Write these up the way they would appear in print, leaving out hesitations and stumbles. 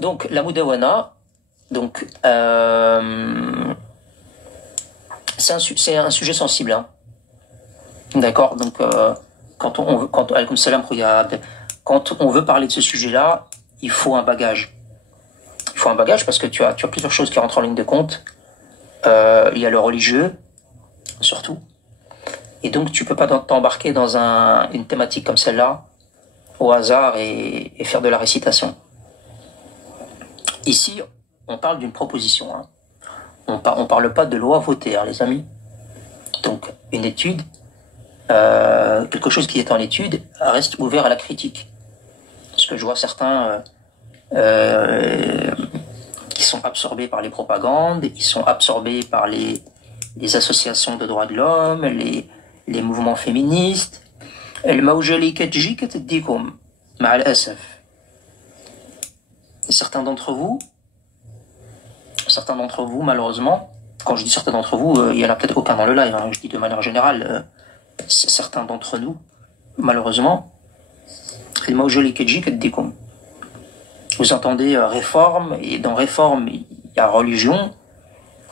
Donc, la mudawana, donc, c'est un sujet sensible, hein. D'accord. Donc, quand on veut, alaykoum salam, quand on veut parler de ce sujet-là, il faut un bagage. Il faut un bagage parce que tu as plusieurs choses qui rentrent en ligne de compte. Il y a le religieux, surtout. Et donc, tu peux pas t'embarquer dans une thématique comme celle-là, au hasard, et faire de la récitation. Ici, on parle d'une proposition, hein. On parle pas de loi votée, hein, les amis. Donc, une étude, quelque chose qui est en étude, reste ouvert à la critique. Parce que je vois certains qui sont absorbés par les propagandes, ils sont absorbés par les associations de droits de l'homme, les mouvements féministes. Et certains d'entre vous, malheureusement, quand je dis certains d'entre vous, il y en a peut-être aucun dans le live, hein, je dis de manière générale, certains d'entre nous, malheureusement, vous entendez réforme, et dans réforme, il y a religion.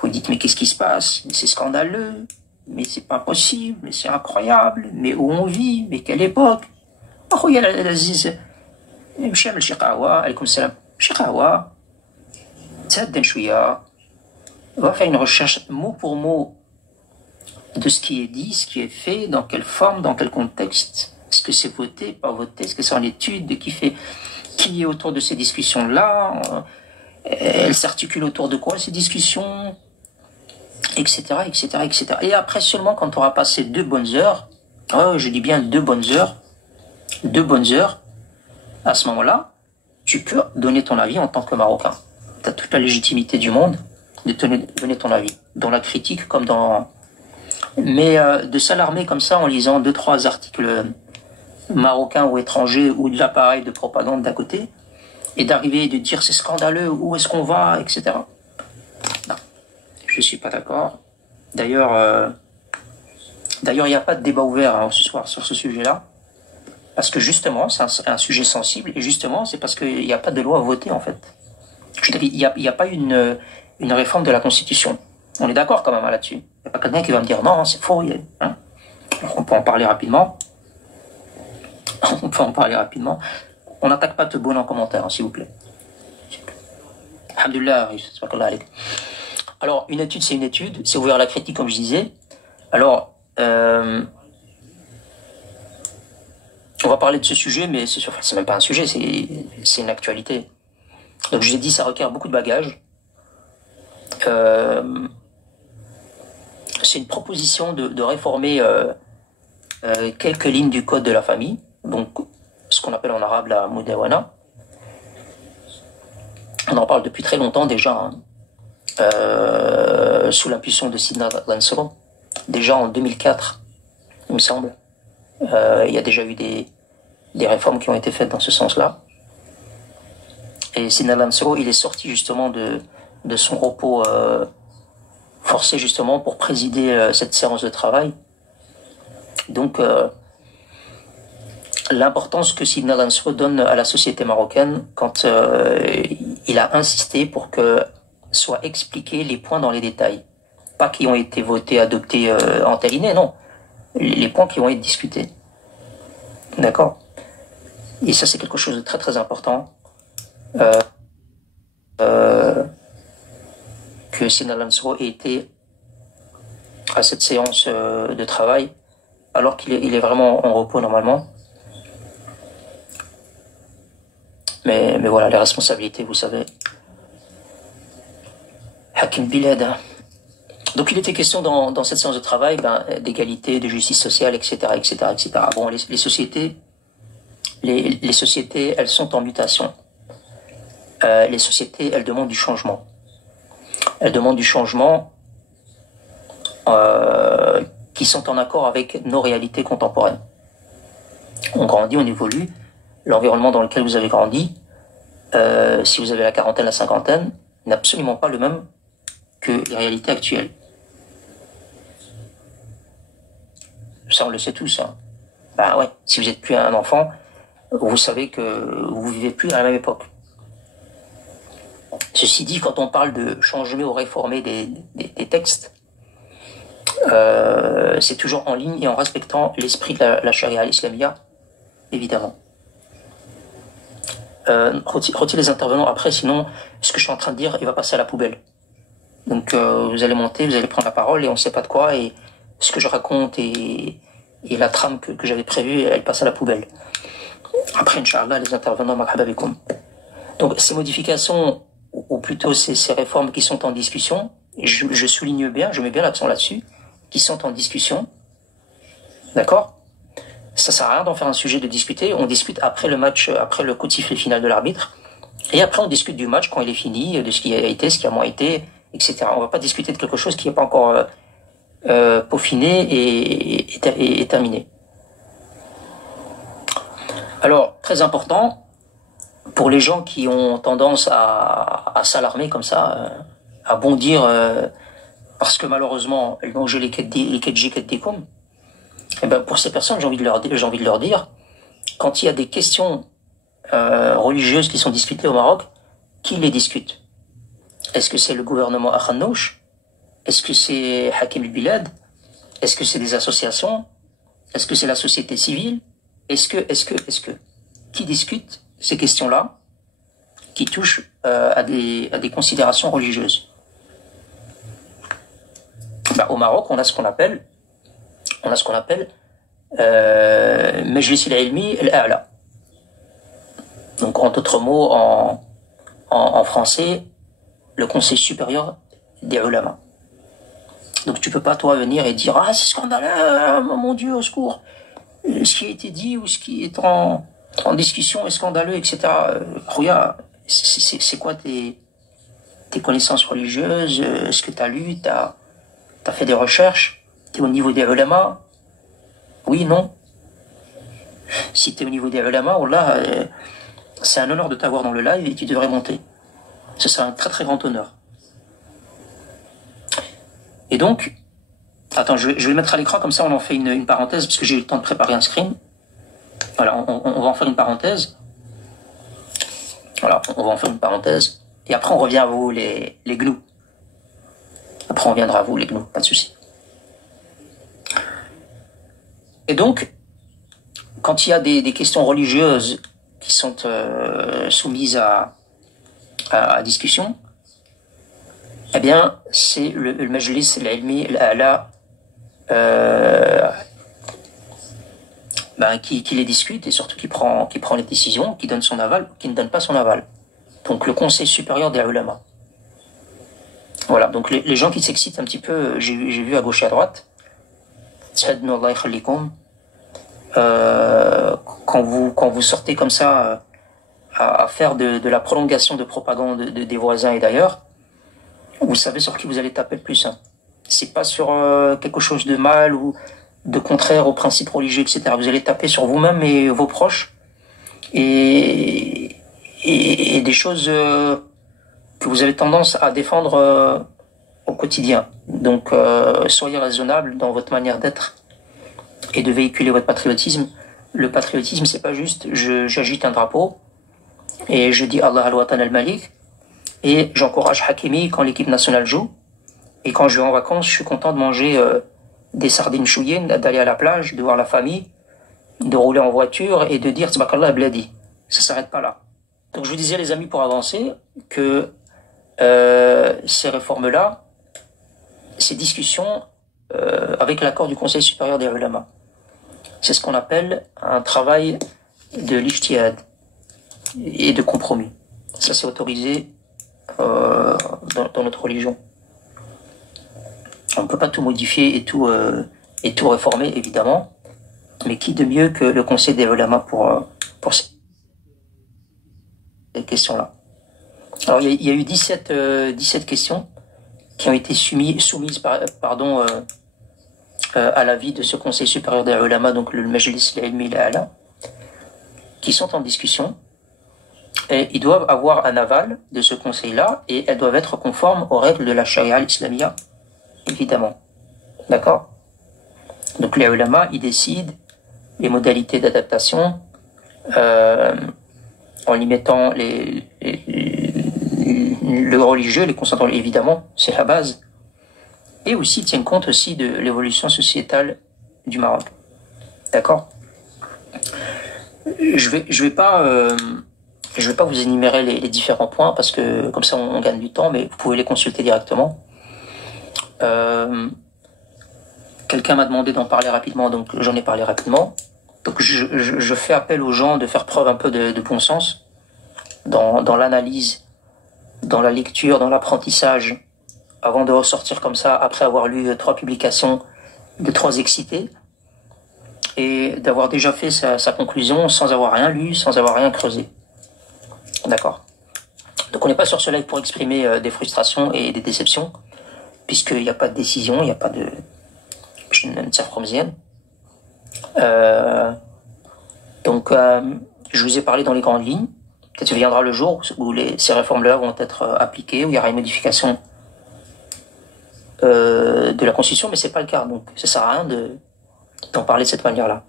Vous dites, mais qu'est-ce qui se passe? Mais c'est scandaleux, mais c'est pas possible, mais c'est incroyable, mais où on vit, mais quelle époque? On va faire une recherche mot pour mot de ce qui est dit, ce qui est fait, dans quelle forme, dans quel contexte. Est-ce que c'est voté, pas voté? Est-ce que c'est en étude? Qui est autour de ces discussions-là? Elles s'articulent autour de quoi, ces discussions? Etc., etc., etc. Et après seulement, quand tu auras passé 2 bonnes heures, je dis bien 2 bonnes heures, à ce moment-là, tu peux donner ton avis en tant que Marocain. Tu as toute la légitimité du monde de donner ton avis, dans la critique comme dans... Mais de s'alarmer comme ça en lisant 2-3 articles marocains ou étrangers ou de l'appareil de propagande d'à côté, et d'arriver et de dire c'est scandaleux, où est-ce qu'on va, etc. Non, je suis pas d'accord. D'ailleurs, il n'y a pas de débat ouvert, hein, ce soir sur ce sujet-là, parce que justement, c'est un sujet sensible, et justement, c'est parce qu'il n'y a pas de loi à voter, en fait. Je veux dire, il n'y a pas une réforme de la Constitution. On est d'accord quand même hein, là-dessus. Il n'y a pas quelqu'un qui va me dire non, c'est faux. Hein. Alors, on peut en parler rapidement. On n'attaque pas Tebboune en commentaire, hein, s'il vous plaît. Alhamdulillah, alors, une étude, c'est une étude. C'est ouvert à la critique, comme je disais. Alors, on va parler de ce sujet, mais c'est même pas un sujet, c'est une actualité. Donc, je l'ai dit, ça requiert beaucoup de bagages. C'est une proposition de réformer quelques lignes du code de la famille, donc ce qu'on appelle en arabe la mudawana. On en parle depuis très longtemps déjà, hein, sous l'impulsion de Sidna Lansoro. Déjà en 2004, il me semble, il y a déjà eu des réformes qui ont été faites dans ce sens-là. Et Sidna Lansoro, il est sorti justement de son repos forcé justement pour présider cette séance de travail. Donc, l'importance que Sidna Lansoro donne à la société marocaine quand il a insisté pour que soient expliqués les points dans les détails. Pas qui ont été votés, adoptés, entérinés, non. Les points qui vont être discutés. D'accord? Et ça, c'est quelque chose de très très important. Que Sidna Lansoro ait été à cette séance de travail, alors qu'il est vraiment en repos normalement. Mais voilà, les responsabilités, vous savez. Hakim Bilad. Donc il était question dans cette séance de travail d'égalité, de justice sociale, etc., etc., etc. Bon, les sociétés, les sociétés, elles sont en mutation. Les sociétés, elles demandent du changement. Elles demandent du changement qui sont en accord avec nos réalités contemporaines. On grandit, on évolue. L'environnement dans lequel vous avez grandi, si vous avez la quarantaine, la cinquantaine, n'est absolument pas le même que les réalités actuelles. Ça, on le sait tous. Hein. Ben ouais, si vous n'êtes plus un enfant, vous savez que vous vivez plus à la même époque. Ceci dit, quand on parle de changer ou réformer des textes, c'est toujours en ligne et en respectant l'esprit de la charia islamia, évidemment. Retirez les intervenants après, sinon ce que je suis en train de dire, il va passer à la poubelle. Donc vous allez monter, vous allez prendre la parole et on ne sait pas de quoi, et ce que je raconte et la trame que j'avais prévue, elle passe à la poubelle. Après, Inch'Allah, les intervenants, marhaba bikoum. Donc ces modifications, ou plutôt ces réformes qui sont en discussion, je souligne bien, je mets bien l'accent là-dessus, qui sont en discussion, d'accord? Ça sert à rien d'en faire un sujet de discuter, on discute après le match, après le coup de sifflet final de l'arbitre, et après on discute du match quand il est fini, de ce qui a été, ce qui a moins été, etc. On va pas discuter de quelque chose qui n'est pas encore peaufiné et terminé. Alors, très important, pour les gens qui ont tendance à s'alarmer comme ça, à bondir, parce que malheureusement, elles vont jouer les kedjikum, et ben pour ces personnes, j'ai envie de leur dire, quand il y a des questions religieuses qui sont discutées au Maroc, qui les discute? Est-ce que c'est le gouvernement Akhanouch? Est-ce que c'est Hakim al-Bilad? Est-ce que c'est des associations? Est-ce que c'est la société civile? Est-ce que qui discute ces questions-là qui touchent à des considérations religieuses? Ben, au Maroc, on a ce qu'on appelle Majlis al-Ilmi al-A'la. Donc en d'autres mots, en français, le Conseil supérieur des ulama. Donc tu peux pas toi venir et dire ah c'est scandaleux, mon Dieu, au secours, ce qui a été dit ou ce qui est en discussion est scandaleux, etc. Rouya, c'est quoi tes connaissances religieuses, ce que tu as lu, t'as fait des recherches, tu es au niveau des ulama? Oui, non. Si tu es au niveau des ulama, wallah, c'est un honneur de t'avoir dans le live et tu devrais monter. Ce serait un très très grand honneur. Et donc, attends, je vais le mettre à l'écran, comme ça on en fait une parenthèse, parce que j'ai eu le temps de préparer un screen. Voilà, on va en faire une parenthèse. Voilà, on va en faire une parenthèse. Et après on revient à vous les gnous. Après on reviendra à vous les gnous, pas de souci. Et donc, quand il y a des questions religieuses qui sont soumises à discussion, eh bien, c'est le Majlis al-Ilmi al-A'la qui les discute et surtout qui prend les décisions, qui donne son aval ou qui ne donne pas son aval. Donc le Conseil supérieur des ulama. Voilà, donc les gens qui s'excitent un petit peu, j'ai vu à gauche et à droite, quand vous sortez comme ça à faire de la prolongation de propagande des voisins et d'ailleurs, vous savez sur qui vous allez taper le plus. Hein. C'est pas sur quelque chose de mal ou de contraire aux principes religieux, etc. Vous allez taper sur vous-même et vos proches et des choses que vous avez tendance à défendre au quotidien. Donc soyez raisonnable dans votre manière d'être et de véhiculer votre patriotisme. Le patriotisme, c'est pas juste j'agite un drapeau et je dis Allah al-Watan al-Malik et j'encourage Hakimi quand l'équipe nationale joue. Et quand je vais en vacances, je suis content de manger des sardines chouillées, d'aller à la plage, de voir la famille, de rouler en voiture et de dire Tzbakallah Bladi. Ça s'arrête pas là. Donc je vous disais les amis pour avancer que ces réformes-là, ces discussions avec l'accord du Conseil supérieur des ulama, c'est ce qu'on appelle un travail de l'ijtihad et de compromis. Ça c'est autorisé dans notre religion. On ne peut pas tout modifier et tout réformer, évidemment, mais qui de mieux que le Conseil des ulama pour ces questions-là. Alors, il y a eu 17 questions qui ont été soumises à l'avis de ce Conseil supérieur des ulama, donc le Majlis al-Ilmi al-A'la, qui sont en discussion. Et ils doivent avoir un aval de ce conseil-là et elles doivent être conformes aux règles de la charia al-islamia, évidemment. D'accord? Donc les ulama, ils décident les modalités d'adaptation en limitant les le religieux, les consentants, évidemment, c'est la base. Et aussi, ils tiennent compte aussi de l'évolution sociétale du Maroc. D'accord? Je vais pas vous énumérer les différents points parce que comme ça on gagne du temps, mais vous pouvez les consulter directement. Quelqu'un m'a demandé d'en parler rapidement, donc j'en ai parlé rapidement. Donc je fais appel aux gens de faire preuve un peu de bon sens dans l'analyse, dans la lecture, dans l'apprentissage, avant de ressortir comme ça, après avoir lu 3 publications de 3 excités, et d'avoir déjà fait sa conclusion sans avoir rien lu, sans avoir rien creusé. D'accord. Donc on n'est pas sur ce live pour exprimer des frustrations et des déceptions, puisqu'il n'y a pas de décision, il n'y a pas de... Donc je vous ai parlé dans les grandes lignes. Peut-être viendra le jour où ces réformes-là vont être appliquées, où il y aura une modification de la Constitution, mais c'est pas le cas, donc ça sert à rien d'en parler de cette manière-là.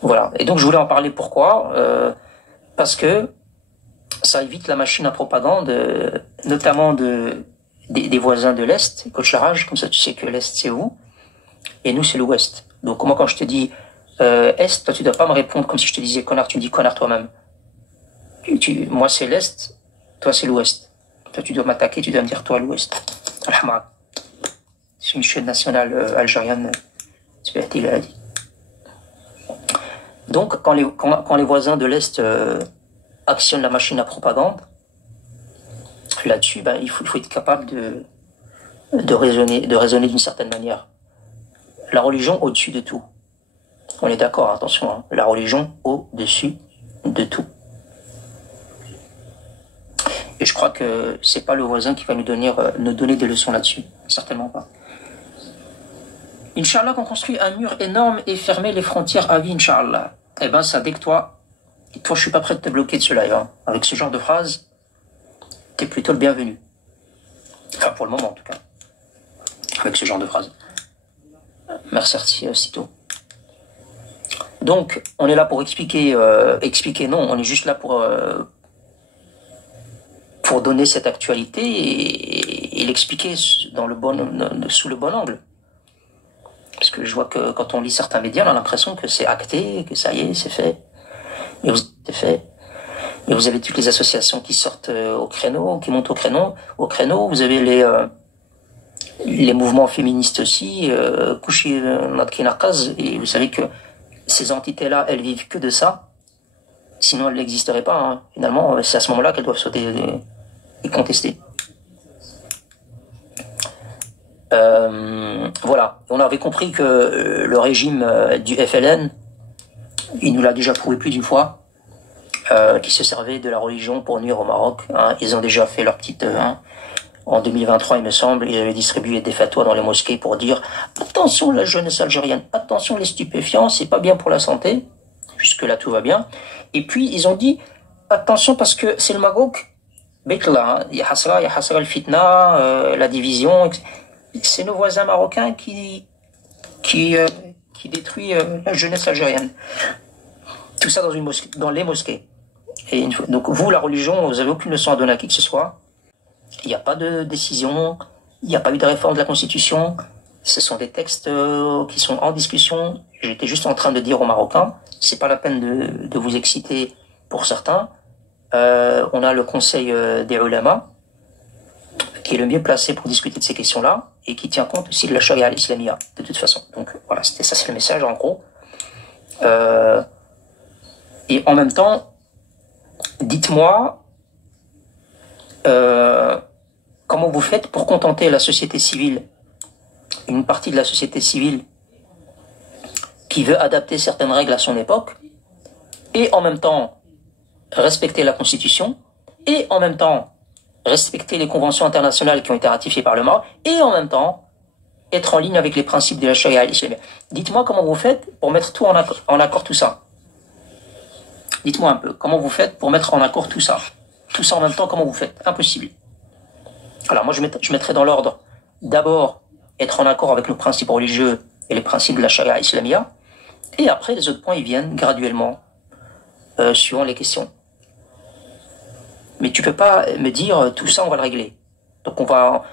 Voilà. Et donc je voulais en parler pourquoi parce que ça évite la machine à propagande, notamment des voisins de l'Est, Coach Larage, comme ça tu sais que l'Est c'est vous, et nous c'est l'Ouest. Donc moi quand je te dis Est, toi tu dois pas me répondre comme si je te disais connard, tu me dis connard toi-même. Moi c'est l'Est, toi c'est l'Ouest. Toi tu dois m'attaquer, tu dois me dire toi l'Ouest. Alhamdulillah. C'est une chaîne nationale algérienne. Il a dit. Donc, quand les voisins de l'Est actionnent la machine à propagande, là-dessus, ben, il faut être capable de raisonner d'une certaine manière. La religion au-dessus de tout. On est d'accord, attention, hein, la religion au-dessus de tout. Et je crois que c'est pas le voisin qui va nous donner des leçons là-dessus. Certainement pas. Inch'Allah, qu'on construit un mur énorme et fermer les frontières à vie, Inch'Allah. Eh ben, ça, dès que toi, je suis pas prêt de te bloquer de ce live, hein. Avec ce genre de phrase, t'es plutôt le bienvenu. Enfin, pour le moment, en tout cas. Avec ce genre de phrase. Merci, Cito. Donc, on est là pour expliquer, non, on est juste là pour donner cette actualité et l'expliquer sous le bon angle. Parce que je vois que quand on lit certains médias, on a l'impression que c'est acté, que ça y est, c'est fait. Et vous avez toutes les associations qui sortent au créneau, qui montent au créneau. Vous avez les mouvements féministes aussi, Kouchi Nadkinakaz, et vous savez que ces entités-là, elles vivent que de ça. Sinon, elles n'existeraient pas. Hein. Finalement, c'est à ce moment-là qu'elles doivent sauter et contester. Voilà, on avait compris que le régime du FLN, il nous l'a déjà prouvé plus d'une fois, qui se servait de la religion pour nuire au Maroc. Hein. Ils ont déjà fait leur petite... en 2023, il me semble, ils avaient distribué des fatwas dans les mosquées pour dire « Attention la jeunesse algérienne, attention les stupéfiants, c'est pas bien pour la santé. » Jusque-là, tout va bien. Et puis, ils ont dit « Attention parce que c'est le Maroc, Bekla, il y a Hasra al-Fitna, la division, etc. » C'est nos voisins marocains qui détruit la jeunesse algérienne. Tout ça dans les mosquées. Et donc vous, la religion, vous n'avez aucune leçon à donner à qui que ce soit. Il n'y a pas de décision, il n'y a pas eu de réforme de la Constitution. Ce sont des textes qui sont en discussion. J'étais juste en train de dire aux Marocains, c'est pas la peine de vous exciter pour certains. On a le Conseil des ulama, qui est le mieux placé pour discuter de ces questions-là, et qui tient compte aussi de la charia al-islamia, de toute façon. Donc voilà, c'est le message en gros. Et en même temps, dites-moi comment vous faites pour contenter la société civile, une partie de la société civile qui veut adapter certaines règles à son époque, et en même temps respecter la Constitution, et en même temps respecter les conventions internationales qui ont été ratifiées par le Maroc, et en même temps être en ligne avec les principes de la charia al-islamia. Dites-moi comment vous faites pour mettre tout en accord tout ça. Dites-moi un peu, comment vous faites pour mettre en accord tout ça? Tout ça en même temps, comment vous faites? Impossible. Alors moi, je mettrais dans l'ordre, d'abord, être en accord avec nos principes religieux et les principes de la charia islamia, et après, les autres points, ils viennent graduellement, suivant les questions. Mais tu peux pas me dire tout ça, on va le régler. Donc on va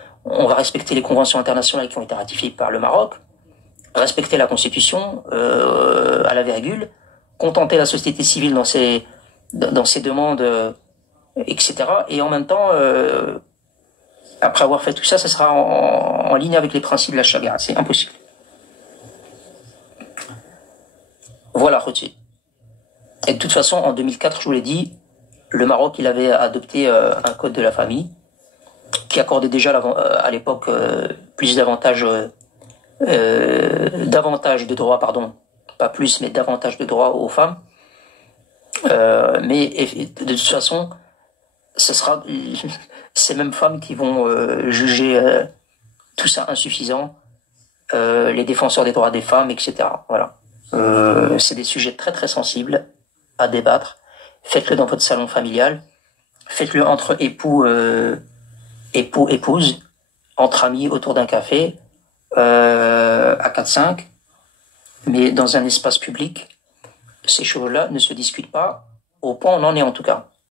respecter les conventions internationales qui ont été ratifiées par le Maroc, respecter la Constitution à la virgule, contenter la société civile dans ses demandes, etc. Et en même temps, après avoir fait tout ça, ça sera en ligne avec les principes de la charia. C'est impossible. Voilà, Khouti. Et de toute façon, en 2004, je vous l'ai dit, le Maroc, il avait adopté un code de la famille qui accordait déjà à l'époque plus davantage de droits, pardon, pas plus, mais davantage de droits aux femmes. Mais de toute façon, ce sera ces mêmes femmes qui vont juger tout ça insuffisant, les défenseurs des droits des femmes, etc. Voilà. C'est des sujets très très sensibles à débattre. Faites-le dans votre salon familial. Faites-le entre épouse, entre amis autour d'un café, à 4-5. Mais dans un espace public, ces choses-là ne se discutent pas au point où on en est en tout cas.